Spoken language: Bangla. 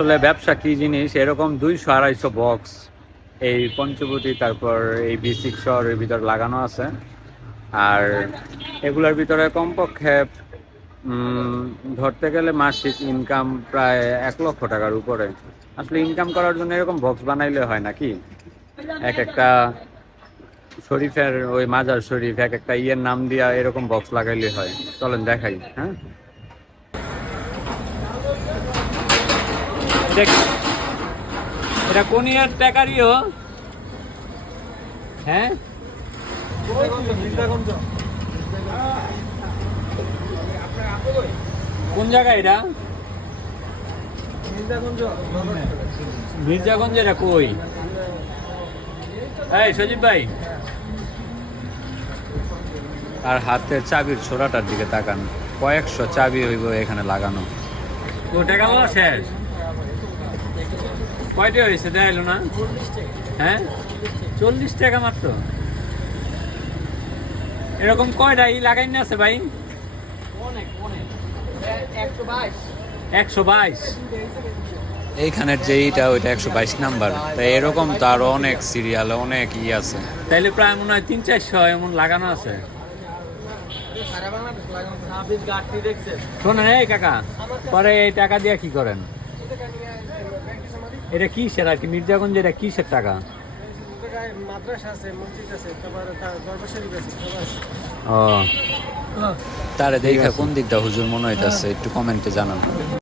আসলে ব্যবসা কি জিনিস, এরকম 200-250 বক্স এই পঞ্চবটি তারপর এই B6 শহরের ভিতর লাগানো আছে। আর এগুলোর ভিতরে কমপক্ষে ধরতে গেলে মাসিক ইনকাম প্রায় 1 লক্ষ টাকার উপরে। আসলে ইনকাম করার জন্য এরকম বক্স বানাইলে হয় নাকি, এক একটা শরীফের ওই মাজার শরীফ এক একটা ইয়ের নাম দিয়া এরকম বক্স লাগাইলে হয়। চলেন দেখাই। হ্যাঁ, এটা কোন ইয়ার টাকারিও? হ্যাঁ, কোন জায়গা এটা? মির্জাগঞ্জ। এটা কই? এই সজীব ভাই, আর হাতের চাবির ছোড়াটার দিকে তাকান, কয়েকশো চাবি হইব এখানে লাগানো। ও টাকা লওয়া শেষ? কয়টা হয়েছে দেখাইলো না? হ্যাঁ, 40 টাকা মাত্র। এরকম কয়টা ই লাগাই না আছে ভাই? 122। এইখানের যে ইটা ওইটা 122 নাম্বার। তাই এরকম তো আরো অনেক সিরিয়াল অনেক ই আছে, তাইলে প্রায় মনে হয় 300-400 এমন লাগানো আছে। শোনেন এই কাকা, পরে এই টাকা দিয়ে কি করেন? এটা কিসের আর কি মির্জাগঞ্জ, এটা কিসের টাকা? ও, তারে দেখা কোন দিকটা হুজুর মনে হইতাছে একটু কমেন্টে জানান।